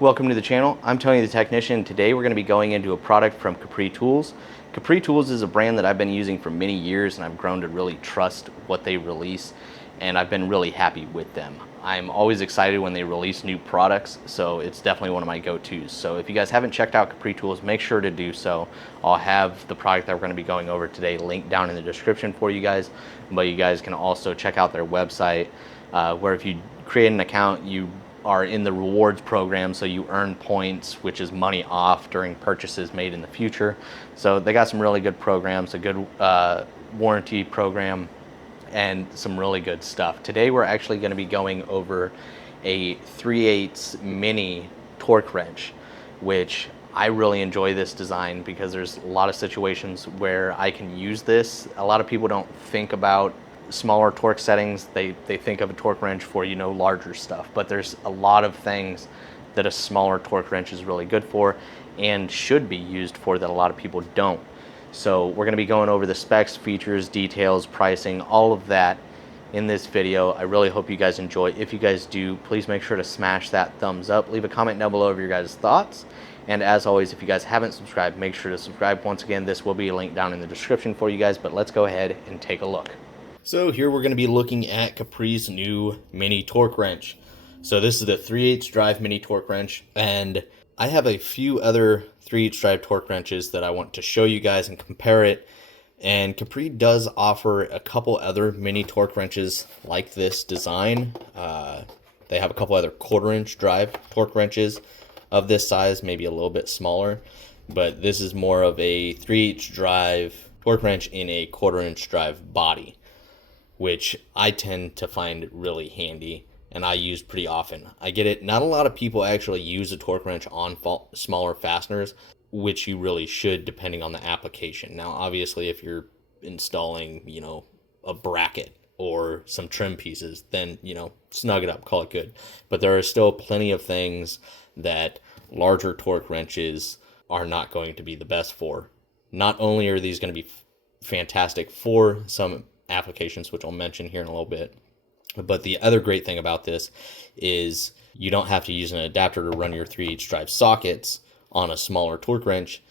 Welcome to the channel. I'm Tony the Technician. Today we're going to be going into a product from Capri Tools. Capri Tools is a brand that I've been using for many years, and I've grown to really trust what they release, and I've been really happy with them. I'm always excited when they release new products, so it's definitely one of my go-tos. So if you guys haven't checked out Capri Tools, make sure to do so. I'll have the product that we're going to be going over today linked down in the description for you guys, but you guys can also check out their website, where if you create an account, you are in the rewards program, so you earn points, which is money off during purchases made in the future. So they got some really good programs, a good warranty program, and some really good stuff. Today we're actually going to be going over a 3/8 mini torque wrench, which I really enjoy this design because there's a lot of situations where I can use this. A lot of people don't think about smaller torque settings. They think of a torque wrench for, larger stuff, but there's a lot of things that a smaller torque wrench is really good for and should be used for that a lot of people don't. So we're going to be going over the specs, features, details, pricing, all of that in this video. I really hope you guys enjoy. If you guys do, please make sure to smash that thumbs up. Leave a comment down below of your guys' thoughts. And as always, if you guys haven't subscribed, make sure to subscribe. Once again, this will be linked down in the description for you guys, but let's go ahead and take a look. So here we're going to be looking at Capri's new mini torque wrench. So this is the 3/8 drive mini torque wrench, and I have a few other 3/8 drive torque wrenches that I want to show you guys and compare it. And Capri does offer a couple other mini torque wrenches like this design. They have a couple other 1/4-inch drive torque wrenches of this size, maybe a little bit smaller, but this is more of a 3/8 drive torque wrench in a 1/4-inch drive body, which I tend to find really handy and I use pretty often. I get it, not a lot of people actually use a torque wrench on smaller fasteners, which you really should depending on the application. Now, obviously, if you're installing, a bracket or some trim pieces, then, snug it up, call it good. But there are still plenty of things that larger torque wrenches are not going to be the best for. Not only are these going to be fantastic for some applications, which I'll mention here in a little bit, but the other great thing about this is you don't have to use an adapter to run your 3/8 drive sockets on a smaller torque wrench,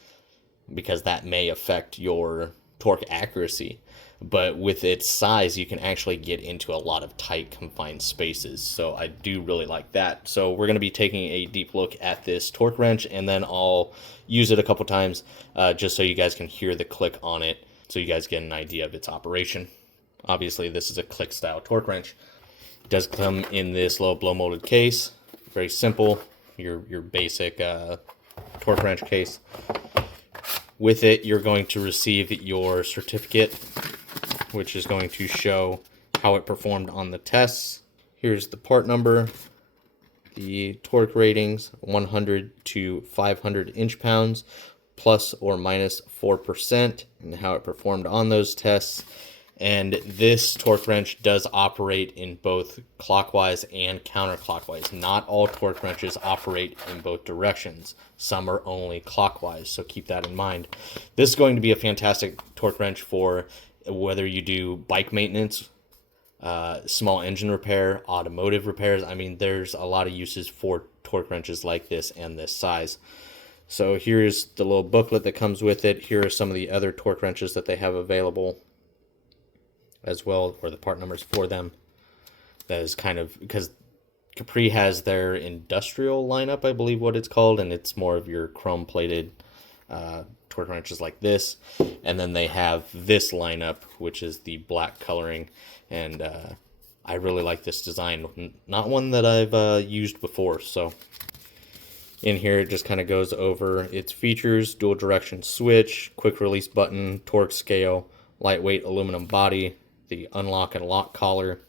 because that may affect your torque accuracy. But with its size, you can actually get into a lot of tight confined spaces, so I do really like that. So we're going to be taking a deep look at this torque wrench, and then I'll use it a couple times just so you guys can hear the click on it, so you guys get an idea of its operation. Obviously, this is a click style torque wrench. It does come in this little blow molded case. Very simple, your basic torque wrench case. With it, you're going to receive your certificate, which is going to show how it performed on the tests. Here's the part number, the torque ratings, 100 to 500 inch-pounds, plus or minus 4%, and how it performed on those tests. And this torque wrench does operate in both clockwise and counterclockwise. Not all torque wrenches operate in both directions. Some are only clockwise, so keep that in mind. This is going to be a fantastic torque wrench for whether you do bike maintenance, small engine repair, automotive repairs. I mean, there's a lot of uses for torque wrenches like this and this size. So here's the little booklet that comes with it. Here are some of the other torque wrenches that they have available as well, or the part numbers for them. That is kind of because Capri has their industrial lineup, I believe what it's called, and it's more of your chrome plated torque wrenches like this. And then they have this lineup, which is the black coloring, and I really like this design. Not one that I've used before. So in here it just kind of goes over its features: dual direction switch, quick release button, torque scale, lightweight aluminum body, the unlock and lock collar,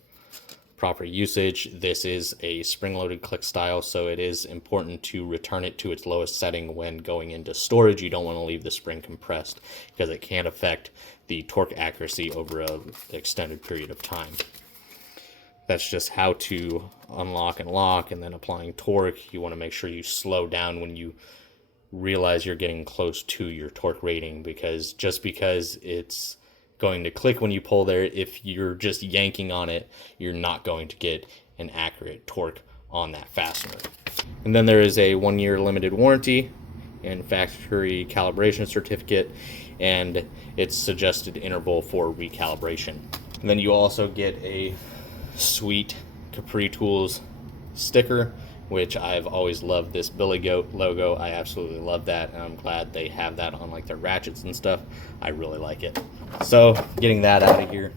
proper usage. This is a spring-loaded click style, so it is important to return it to its lowest setting when going into storage. You don't want to leave the spring compressed because it can affect the torque accuracy over an extended period of time. That's just how to unlock and lock. And then applying torque, you want to make sure you slow down when you realize you're getting close to your torque rating, because just because it's going to click when you pull there, if you're just yanking on it, you're not going to get an accurate torque on that fastener. And then there is a 1-year limited warranty and factory calibration certificate, and its suggested interval for recalibration. And then you also get a sweet Capri Tools sticker, which I've always loved this Billy Goat logo. I absolutely love that, and I'm glad they have that on like their ratchets and stuff. I really like it. So getting that out of here,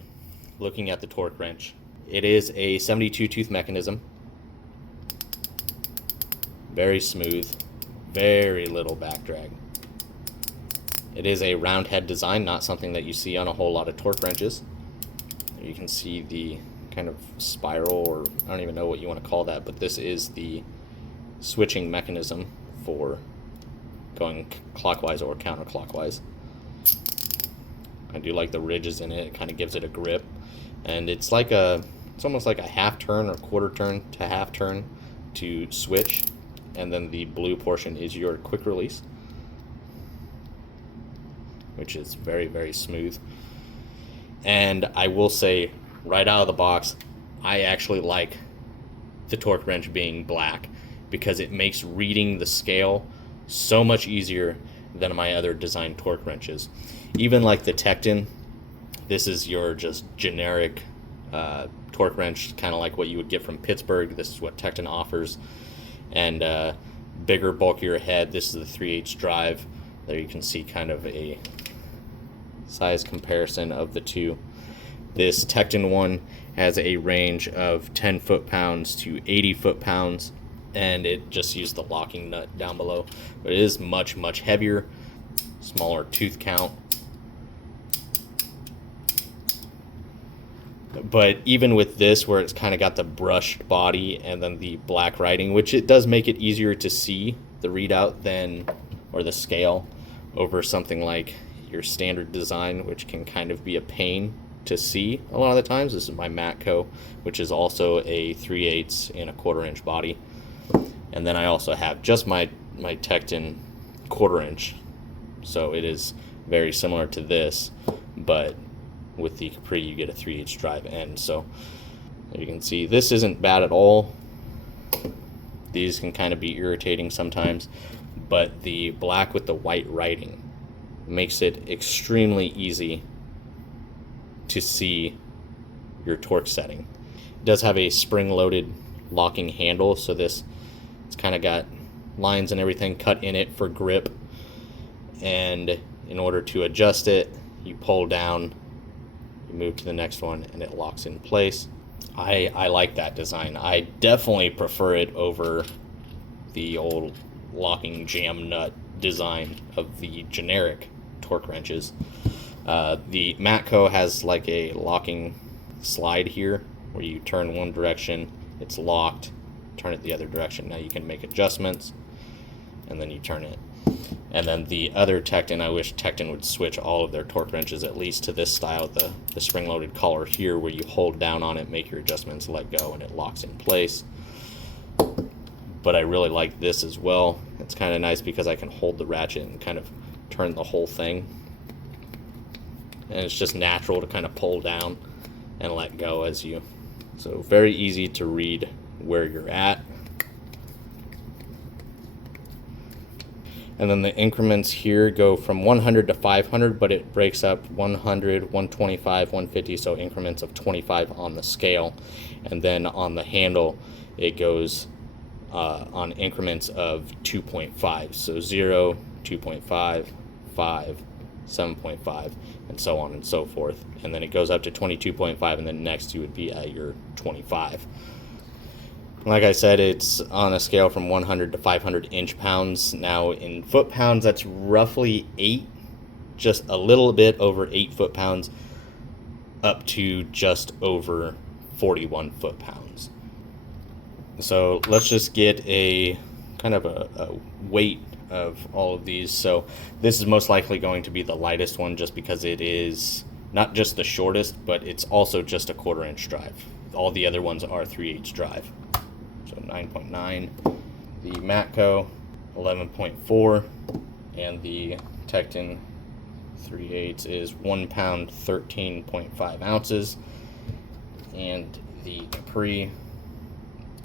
looking at the torque wrench. It is a 72 tooth mechanism. Very smooth, very little back drag. It is a round head design, not something that you see on a whole lot of torque wrenches. You can see the kind of spiral, or I don't even know what you want to call that, but this is the switching mechanism for going clockwise or counterclockwise. I do like the ridges in it. It kind of gives it a grip, and it's almost like a half turn or quarter turn to half turn to switch, and then the blue portion is your quick release, which is very, very smooth. And I will say, right out of the box, I actually like the torque wrench being black, because it makes reading the scale so much easier than my other design torque wrenches. Even like the Tecton, this is your just generic torque wrench, kind of like what you would get from Pittsburgh. This is what Tecton offers. And bigger, bulkier head. This is the 3/8 drive. There you can see kind of a size comparison of the two. This Tecton one has a range of 10 foot-pounds to 80 foot-pounds, and it just used the locking nut down below. But it is much, much heavier, smaller tooth count. But even with this, where it's kind of got the brushed body and then the black writing, which it does make it easier to see the readout than, or the scale, over something like your standard design, which can kind of be a pain to see a lot of the times. This is my Matco, which is also a 3/8 and a 1/4 inch body. And then I also have just my Tecton 1/4 inch. So it is very similar to this, but with the Capri you get a 3/8 drive end. So you can see this isn't bad at all. These can kind of be irritating sometimes, but the black with the white writing makes it extremely easy to see your torque setting. It does have a spring-loaded locking handle, so it's kind of got lines and everything cut in it for grip, and in order to adjust it, you pull down, you move to the next one, and it locks in place. I like that design. I definitely prefer it over the old locking jam nut design of the generic torque wrenches. The Matco has like a locking slide here where you turn one direction, it's locked, turn it the other direction. Now you can make adjustments, and then you turn it. And then the other Tecton, I wish Tecton would switch all of their torque wrenches at least to this style, the spring-loaded collar here, where you hold down on it, make your adjustments, let go, and it locks in place. But I really like this as well. It's kind of nice because I can hold the ratchet and kind of turn the whole thing. And it's just natural to kind of pull down and let go as you. So very easy to read where you're at. And then the increments here go from 100 to 500, but it breaks up 100, 125, 150, so increments of 25 on the scale. And then on the handle, it goes on increments of 2.5. So 0, 2.5, 5, 7.5, and so on and so forth. And then it goes up to 22.5, and then next you would be at your 25. Like I said, it's on a scale from 100 to 500 inch-pounds. Now in foot-pounds, that's roughly 8, just a little bit over 8 foot-pounds, up to just over 41 foot-pounds. So let's just get a kind of a weight of all of these. So this is most likely going to be the lightest one, just because it is not just the shortest, but it's also just a 1/4 inch drive. All the other ones are 3/8 drive. So 9.9, the Matco 11.4, and the Tecton 3/8 is 1 pound 13.5 ounces, and the Capri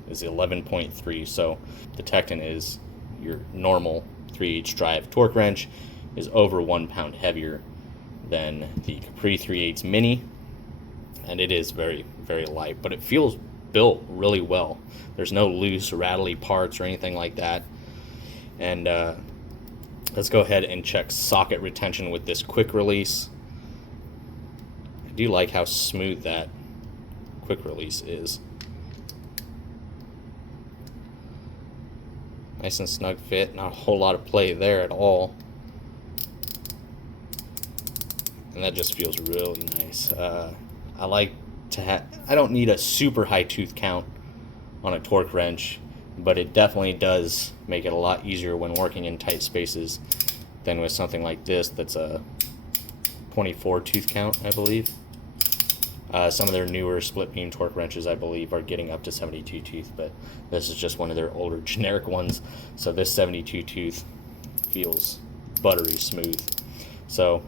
is 11.3. So the Tecton is your normal 3/8 drive torque wrench is over 1 pound heavier than the Capri 3/8 Mini, and it is very, very light, but it feels built really well. There's no loose, rattly parts or anything like that. And let's go ahead and check socket retention with this quick release. I do like how smooth that quick release is. Nice and snug fit, not a whole lot of play there at all. And that just feels really nice. I like to have, I don't need a super high tooth count on a torque wrench, but it definitely does make it a lot easier when working in tight spaces than with something like this that's a 24 tooth count, I believe. Some of their newer split beam torque wrenches, I believe, are getting up to 72 tooth, but this is just one of their older generic ones. So this 72 tooth feels buttery smooth. So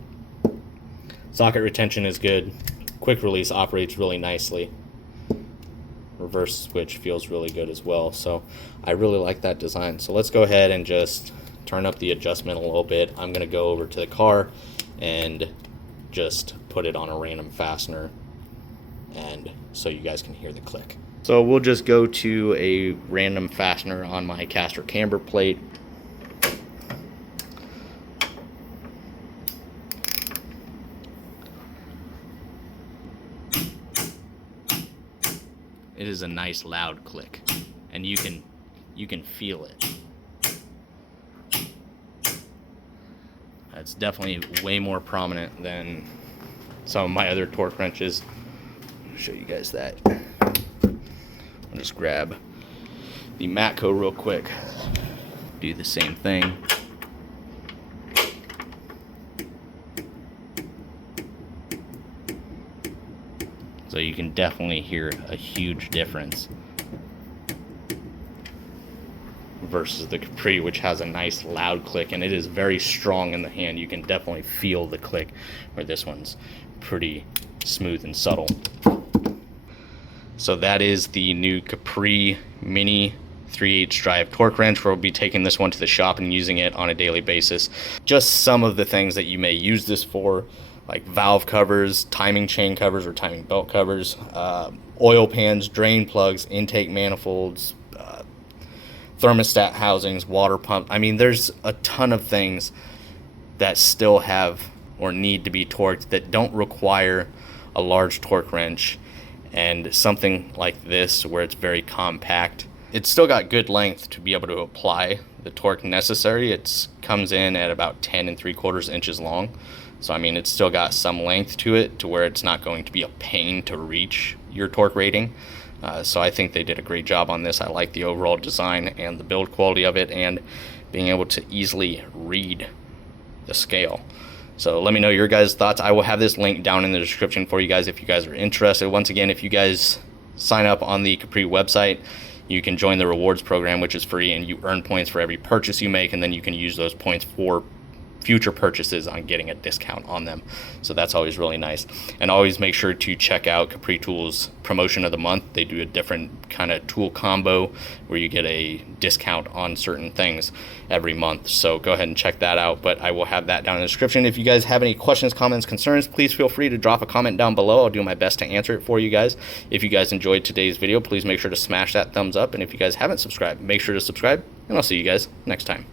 socket retention is good. Quick release operates really nicely. Reverse switch feels really good as well. So I really like that design. So let's go ahead and just turn up the adjustment a little bit. I'm going to go over to the car and just put it on a random fastener, and so you guys can hear the click. So we'll just go to a random fastener on my caster camber plate. It is a nice loud click, and you can feel it. It's definitely way more prominent than some of my other torque wrenches. I'll show you guys that. I'll just grab the Matco real quick. Do the same thing. So you can definitely hear a huge difference versus the Capri, which has a nice loud click, and it is very strong in the hand. You can definitely feel the click, where this one's pretty smooth and subtle. So that is the new Capri Mini 3/8 drive torque wrench. We'll be taking this one to the shop and using it on a daily basis. Just some of the things that you may use this for, like valve covers, timing chain covers or timing belt covers, oil pans, drain plugs, intake manifolds, thermostat housings, water pump. I mean, there's a ton of things that still have or need to be torqued that don't require a large torque wrench. And something like this, where it's very compact, it's still got good length to be able to apply the torque necessary. It comes in at about 10 3/4 inches long. So I mean, it's still got some length to it to where it's not going to be a pain to reach your torque rating. So I think they did a great job on this. I like the overall design and the build quality of it, and being able to easily read the scale. So let me know your guys' thoughts. I will have this link down in the description for you guys if you guys are interested. Once again, if you guys sign up on the Capri website, you can join the rewards program, which is free, and you earn points for every purchase you make, and then you can use those points for future purchases on getting a discount on them. So that's always really nice. And always make sure to check out Capri Tools promotion of the month. They do a different kind of tool combo where you get a discount on certain things every month. So go ahead and check that out, but I will have that down in the description. If you guys have any questions, comments, concerns, please feel free to drop a comment down below. I'll do my best to answer it for you guys. If you guys enjoyed today's video, please make sure to smash that thumbs up. And if you guys haven't subscribed, make sure to subscribe, and I'll see you guys next time.